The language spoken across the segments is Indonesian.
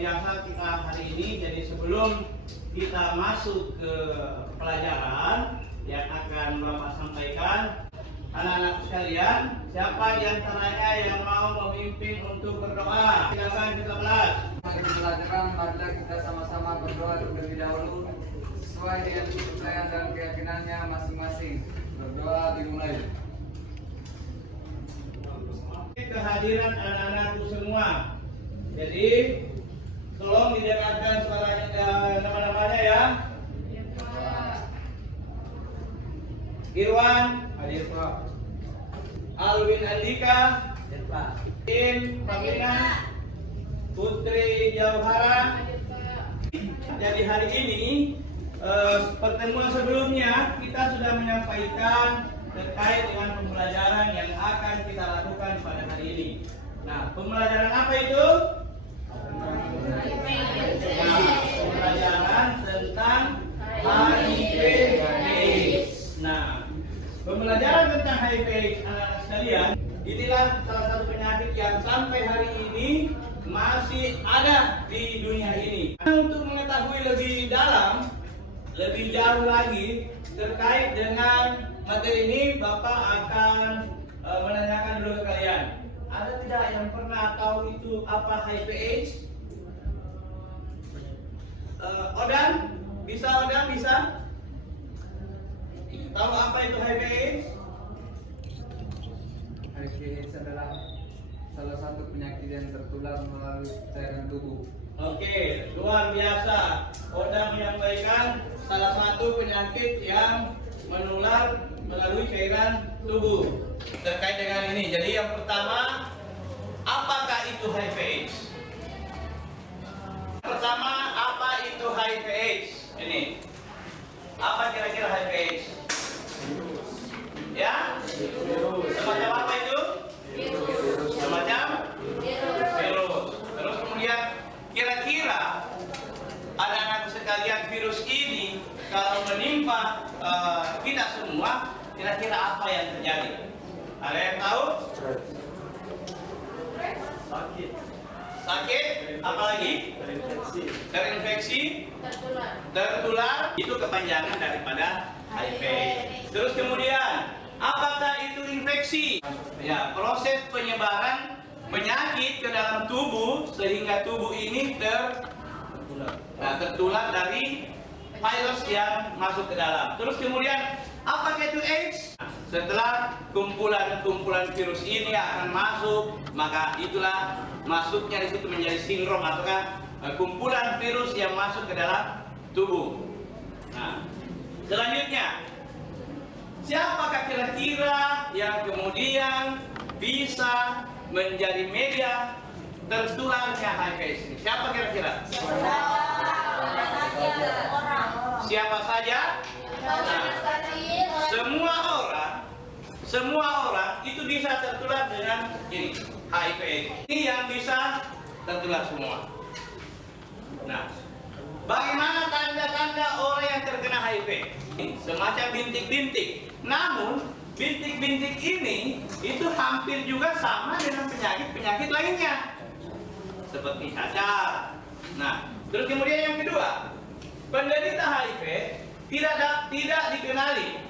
biasa kita hari ini. Jadi sebelum kita masuk ke pelajaran yang akan Bapak sampaikan, anak-anak sekalian, siapa di antaranya yang mau memimpin untuk berdoa? Silakan kita kelas. Mari pelajaran, marilah kita sama-sama berdoa terlebih dahulu sesuai dengan kepercayaan dan keyakinannya masing-masing. Berdoa dimulai. Kehadiran anak-anakku semua. Jadi tolong didengarkan suaranya, nama-namanya ya. Irwan, hadir Pak. Alwin Andika, hadir Pak. Tim Pamina, Putri Jauhara. Jadi hari ini pertemuan sebelumnya kita sudah menyampaikan terkait dengan pembelajaran yang akan kita lakukan pada hari ini. Nah, pembelajaran apa itu? Pembelajaran tentang HIV/AIDS. Nah, pembelajaran tentang HIV/AIDS anak-anak sekalian, inilah salah satu penyakit yang sampai hari ini masih ada di dunia ini. Untuk mengetahui lebih dalam, lebih jauh lagi terkait dengan materi ini, Bapak akan menanyakan dulu ke kalian. Ada tidak yang pernah tahu itu apa HIV/AIDS? Odan? Bisa Odan? Bisa? Tahu apa itu HIV/AIDS? HIV/AIDS adalah salah satu penyakit yang tertular melalui cairan tubuh. Oke, luar biasa. Odan menyampaikan salah satu penyakit yang menular melalui cairan tubuh. Terkait dengan ini, jadi yang pertama, apakah itu HIV/AIDS? Pertama, apa itu HIV/AIDS? Ini, apa kira-kira HIV/AIDS? Ya? Semacam apa itu? Semacam virus. Terus kemudian, kira-kira anak-anak sekalian, virus ini kalau menimpa kita semua, kira-kira apa yang terjadi? Ada yang tahu? Sakit. Sakit? Apalagi? Terinfeksi. Tertular. Itu kepanjangan daripada HIV. Terus kemudian, apakah itu infeksi? Ya, proses penyebaran penyakit ke dalam tubuh sehingga tubuh ini tertular dari virus yang masuk ke dalam. Terus kemudian, apakah itu AIDS? Setelah kumpulan-kumpulan virus ini akan masuk, maka itulah masuknya di situ menjadi sindrom ataukah kumpulan virus yang masuk ke dalam tubuh. Nah, selanjutnya, siapakah kira-kira yang kemudian bisa menjadi media tertularnya HIV/AIDS ini? Siapa kira-kira? Siapa saja? Nah, semua orang itu bisa tertular dengan ini, HIV/AIDS. Ini yang bisa tertular semua. Nah, bagaimana tanda-tanda orang yang terkena HIV? Semacam bintik-bintik. Namun, bintik-bintik ini itu hampir juga sama dengan penyakit-penyakit lainnya, seperti cacar. Nah, terus kemudian yang kedua, penderita HIV tidak dikenali.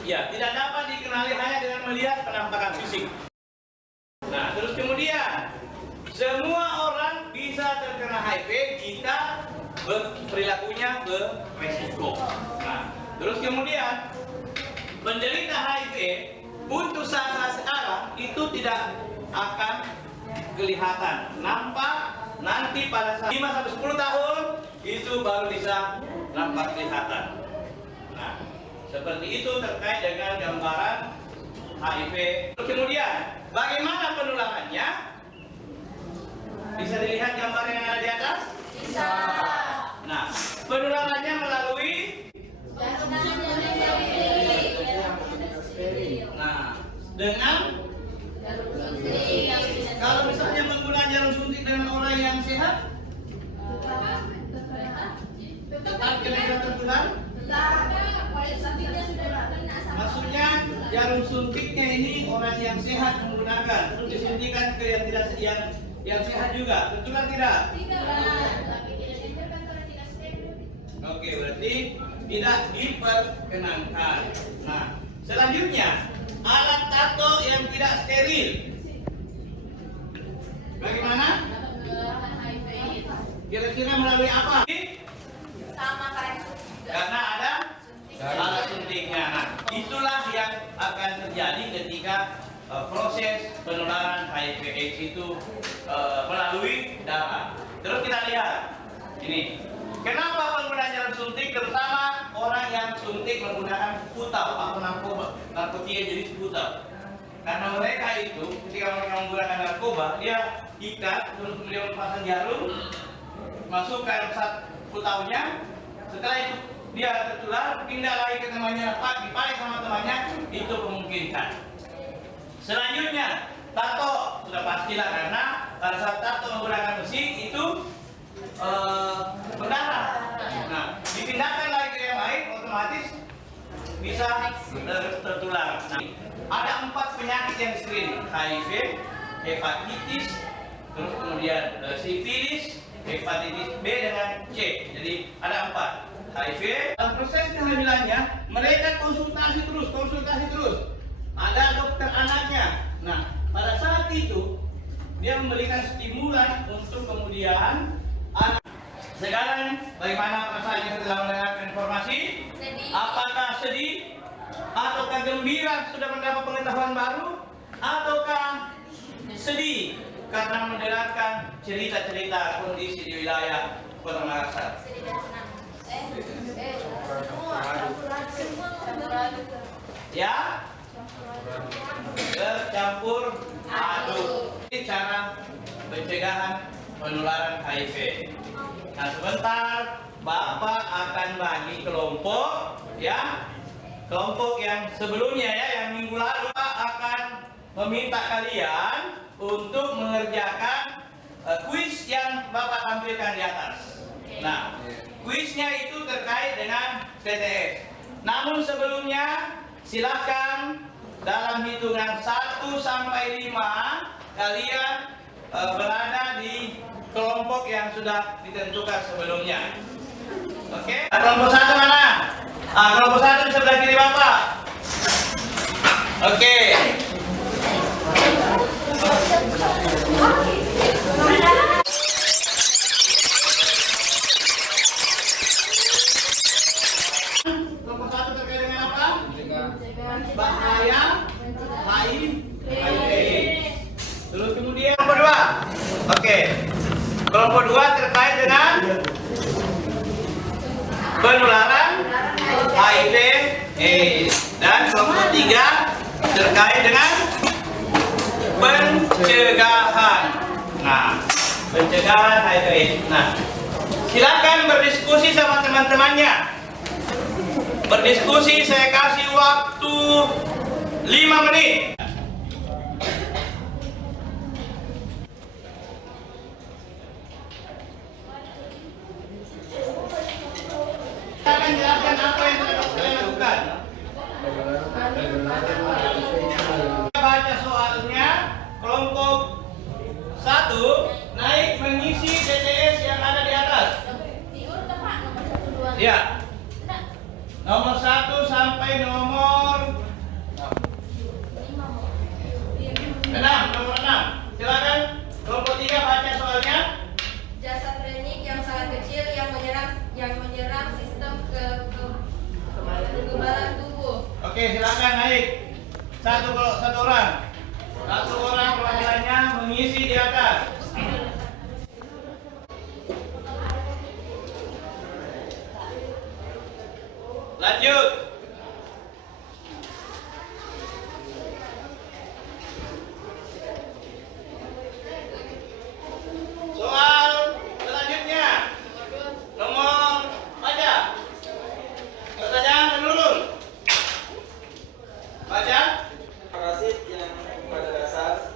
Ya, tidak dapat dikenali hanya dengan melihat penampakan fisik. Nah, terus kemudian semua orang bisa terkena HIV jika perilakunya beresiko. Nah, terus kemudian penderita HIV untuk saat sekarang itu tidak akan kelihatan. Nampak nanti pada saat 5-10 tahun itu baru bisa nampak kelihatan. Nah, seperti itu terkait dengan gambaran HIV. Kemudian, bagaimana penularannya? Bisa dilihat gambar yang ada di atas? Bisa. Nah, penularannya melalui dengan kalau misalnya menggunakan jarum suntik dengan orang yang sehat, tetap kira-kira tertular. Maksudnya jarum suntiknya ini orang yang sehat menggunakan, terus disuntikan ke yang tidak yang sehat juga, tertular tidak? Tidak. tidak diperkenankan. Nah, selanjutnya alat tato yang tidak steril. Bagaimana? Kira-kira melalui apa? Sama kayak juga. Karena ada alat suntiknya. Nah, itulah yang akan terjadi ketika proses penularan HIV/AIDS itu melalui darah. Terus kita lihat ini, kenapa penggunaan jarum suntik, terutama orang yang suntik menggunakan putau atau narkotika jenis putau. Karena mereka itu ketika mereka menggunakan narkoba, dia ikat terus kemudian memasang jarum, masukkan putaunya, setelah itu dia tertular, pindah lagi ke temannya, dipakai sama temannya, itu memungkinkan. Selanjutnya, tato sudah pastilah karena pada saat tato menggunakan besi itu berdarah. Nah, dipindahkan lagi ke yang lain, otomatis bisa tertular. Nah, ada 4 penyakit yang screening: HIV, hepatitis, terus kemudian sifilis, hepatitis B dengan C. Jadi ada 4. HIV. Dalam proses kehamilannya, mereka konsultasi terus. Ada dokter anaknya. Nah, pada saat itu dia memberikan stimulan untuk kemudian anak. Sekarang bagaimana perasaannya setelah mendengarkan informasi? Sedih. Apakah sedih? Ataukah gembira sudah mendapat pengetahuan baru? Ataukah sedih karena mendengarkan cerita-cerita kondisi di wilayah Kota Makassar? Sedih dan senang. Semua campur aduk. Ya? Bercampur aduk. Ini cara pencegahan penularan HIV. Nah, sebentar Bapak akan bagi kelompok, ya. Kelompok yang sebelumnya ya, yang minggu lalu Pak akan meminta kalian untuk mengerjakan kuis yang Bapak tampilkan di atas. Nah, kuisnya itu terkait dengan TTS. Namun sebelumnya silakan dalam hitungan 1 sampai 5 kalian berada di kelompok yang sudah ditentukan sebelumnya. Oke? Kelompok 1 mana? Kelompok 1 di sebelah kiri Bapak. Oke. Kelompok 1 terkait dengan apa? Bahaya HIV. Terus kemudian kelompok 2. Oke. Kelompok 2 terkait dengan penularan HIV/AIDS. Dan kelompok 3 terkait dengan pencegahan. Nah, pencegahan HIV/AIDS. Nah, silakan berdiskusi sama teman-temannya. Berdiskusi, saya kasih waktu 5 menit. Saya akan jelaskan apa yang kalian lakukan. Baca soalnya, kelompok 1 naik mengisi TTS yang ada di atas. Diurut Pak, nomor 1, 2. Ya. Nomor 1 sampai nomor 6, nomor 6. Silakan kelompok 3 baca soalnya. Jasa klinik yang sangat kecil yang menyerang sistem kekebalan tubuh. Oke, silakan naik. Satu orang. Satu orang perwakilannya mengisi di atas. Lanjut. Soal selanjutnya. Nomor baca. Pertanyaan menurun. Baca. Parasit yang pada dasar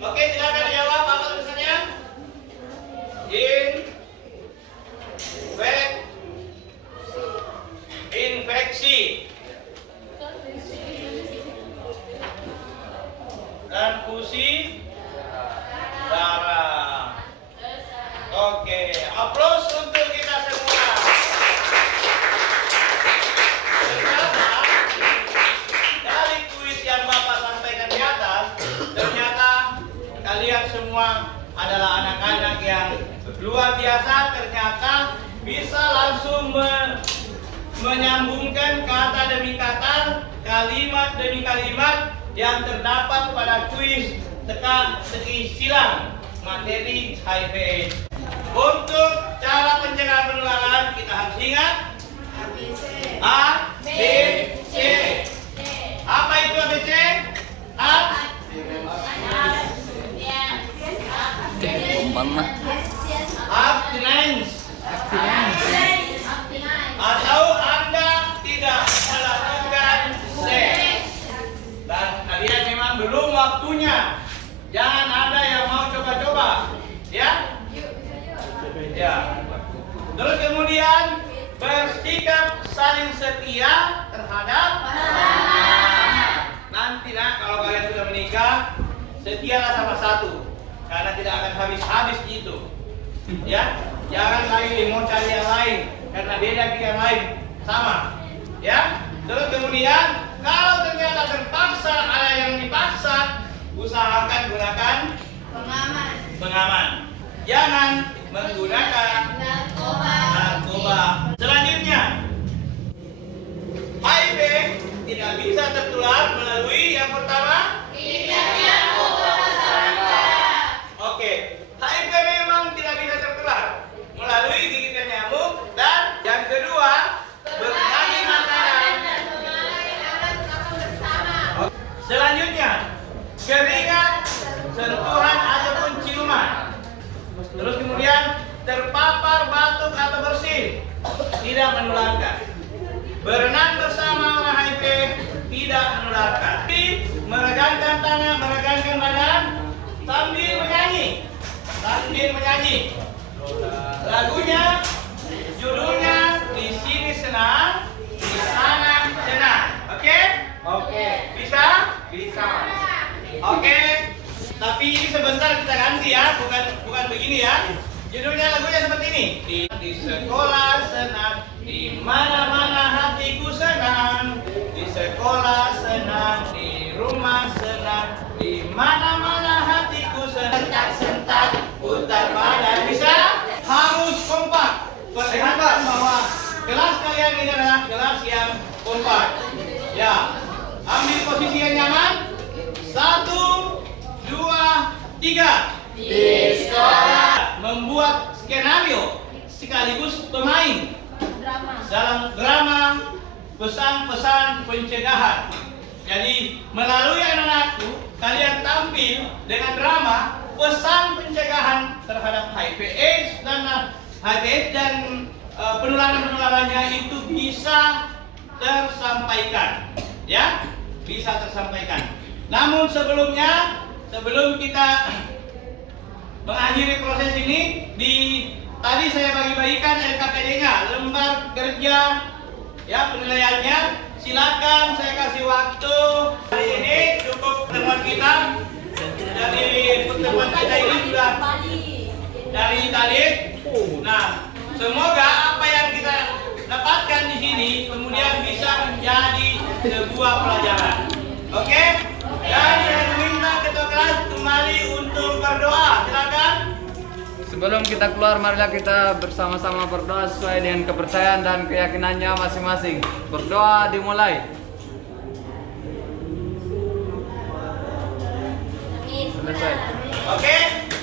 Oke, silakan dijawab apa tulisannya? Infeksi. langsung menyambungkan kata demi kata, kalimat demi kalimat yang terdapat pada kuis teka-teki silang materi HIV/AIDS. Untuk cara pencegahan penularan kita harus ingat A, B, C. Apa itu ABC? A, abstinence. Atau Anda tidak melakukan seks dan kalian memang belum waktunya. Jangan ada yang mau coba-coba, ya? Ya. Terus kemudian bersikap saling setia terhadap pasangan. Nanti kalau kalian sudah menikah, setialah sama satu, karena tidak akan habis-habis itu. Ya, jangan lagi mau cari yang lain, karena beda yang lain sama. Ya. Terus kemudian kalau ternyata terpaksa ada yang dipaksa, usahakan gunakan pengaman. Jangan menggunakan narkoba. Selanjutnya, HIV tidak bisa tertular melalui yang pertama. Oke, HIV memang tidak bisa tertular melalui gigitan nyamuk, dan yang kedua berbagi makanan. Selanjutnya, keringat, sentuhan ataupun ciuman. Terus kemudian terpapar batuk atau bersin tidak menularkan. Berenang bersama orang HIV tidak menularkan. Meregangkan tangan, meregangkan badan sambil menyanyi. Lagunya, judulnya di sini senang, di sana senang. Oke? Oke. Bisa? Bisa. Oke. Tapi ini sebentar kita ganti ya, bukan begini ya. Judulnya lagunya seperti ini. Di sekolah senang, di mana-mana hatiku senang. Di sekolah senang, di rumah senang, di mana-mana hatiku senang. Sentak, putar badan. Bisa? Harus kompak. Perlihatkan bahwa kelas kalian ini adalah kelas yang kompak. Ya, ambil posisi yang nyaman. 1, 2, 3. Di sekolah. Membuat skenario sekaligus pemain dalam drama pesan-pesan pencegahan. Jadi melalui anak-anakku kalian tampil dengan drama pesan pencegahan terhadap HIV/AIDS dan penularan-penularannya itu bisa tersampaikan, ya, bisa tersampaikan. Namun sebelum kita mengakhiri proses ini, tadi saya bagi-bagikan LKPD-nya, lembar kerja, ya, penilaiannya. Silakan saya kasih waktu. Hari ini cukup pertemuan kita. Dari pertemuan kita ini sudah dari Talib. Nah, semoga apa yang kita dapatkan di sini kemudian bisa menjadi sebuah pelajaran. Oke? Dan saya meminta ketua kelas kembali untuk berdoa. Silakan. Sebelum kita keluar, marilah kita bersama-sama berdoa sesuai dengan kepercayaan dan keyakinannya masing-masing. Berdoa dimulai. Selesai. Oke,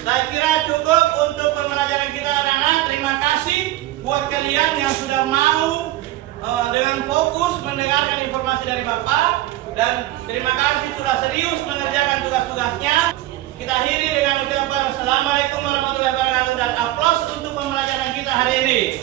saya kira cukup untuk pembelajaran kita anak-anak. Terima kasih buat kalian yang sudah mau dengan fokus mendengarkan informasi dari Bapak, dan terima kasih sudah serius mengerjakan tugas-tugasnya. Kita akhiri dengan ucapan Assalamualaikum warahmatullahi wabarakatuh dan aplaus untuk pembelajaran kita hari ini.